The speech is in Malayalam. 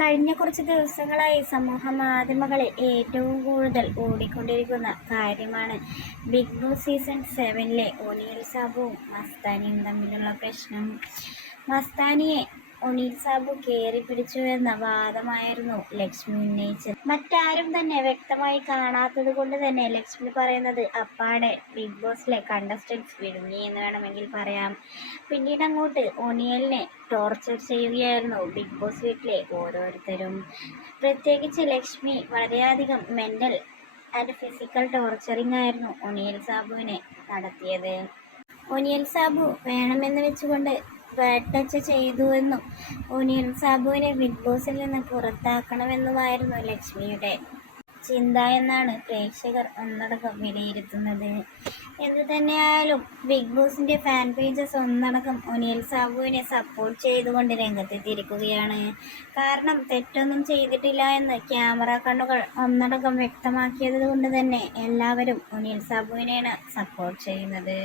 കഴിഞ്ഞ കുറച്ച് ദിവസങ്ങളായി സമൂഹ മാധ്യമങ്ങളിൽ ഏറ്റവും കൂടുതൽ ഓടിക്കൊണ്ടിരിക്കുന്ന കാര്യമാണ് ബിഗ് ബോസ് സീസൺ 7ലെ ഒനിയൽ സാബുവും മസ്താനിയും തമ്മിലുള്ള പ്രശ്നം. മസ്താനിയെ ഒനിൽ സാബു പിടിച്ചുവെന്ന വാദമായിരുന്നു ലക്ഷ്മി ഉന്നയിച്ചത്. മറ്റാരും തന്നെ വ്യക്തമായി കാണാത്തത് കൊണ്ട് തന്നെ ലക്ഷ്മി പറയുന്നത് അപ്പാടെ ബിഗ് ബോസിലെ കണ്ടസ്റ്റൻസ് വിഴുങ്ങി എന്ന് വേണമെങ്കിൽ പറയാം. പിന്നീട് അങ്ങോട്ട് ഒനിയലിനെ ടോർച്ചർ ചെയ്യുകയായിരുന്നു ബിഗ് ബോസ് വീട്ടിലെ ഓരോരുത്തരും. പ്രത്യേകിച്ച് ലക്ഷ്മി വളരെയധികം മെന്റൽ ആൻഡ് ഫിസിക്കൽ ടോർച്ചറിംഗ് ആയിരുന്നു ഒനിയൽ സാബുവിനെ നടത്തിയത്. ഒനിയൽ സാബു വേണമെന്ന് വെച്ചുകൊണ്ട് ബാഡ് ടച്ച് ചെയ്തുവെന്നും ഒനിയൽ സാബുവിനെ ബിഗ് ബോസിൽ നിന്ന് പുറത്താക്കണമെന്നുമായിരുന്നു ലക്ഷ്മിയുടെ ചിന്ത എന്നാണ് പ്രേക്ഷകർ ഒന്നടങ്കം വിലയിരുത്തുന്നത്. എന്തു തന്നെയായാലും ബിഗ് ബോസിന്റെ ഫാൻ പേജസ് ഒന്നടങ്കം ഒനിയൽ സാബുവിനെ സപ്പോർട്ട് ചെയ്തുകൊണ്ട് രംഗത്തെത്തിയിരിക്കുകയാണ്. കാരണം തെറ്റൊന്നും ചെയ്തിട്ടില്ല എന്ന് ക്യാമറ കണ്ണുകൾ ഒന്നടങ്കം വ്യക്തമാക്കിയത് കൊണ്ട് തന്നെ എല്ലാവരും ഒനിയൽ സാബുവിനെയാണ് സപ്പോർട്ട് ചെയ്യുന്നത്.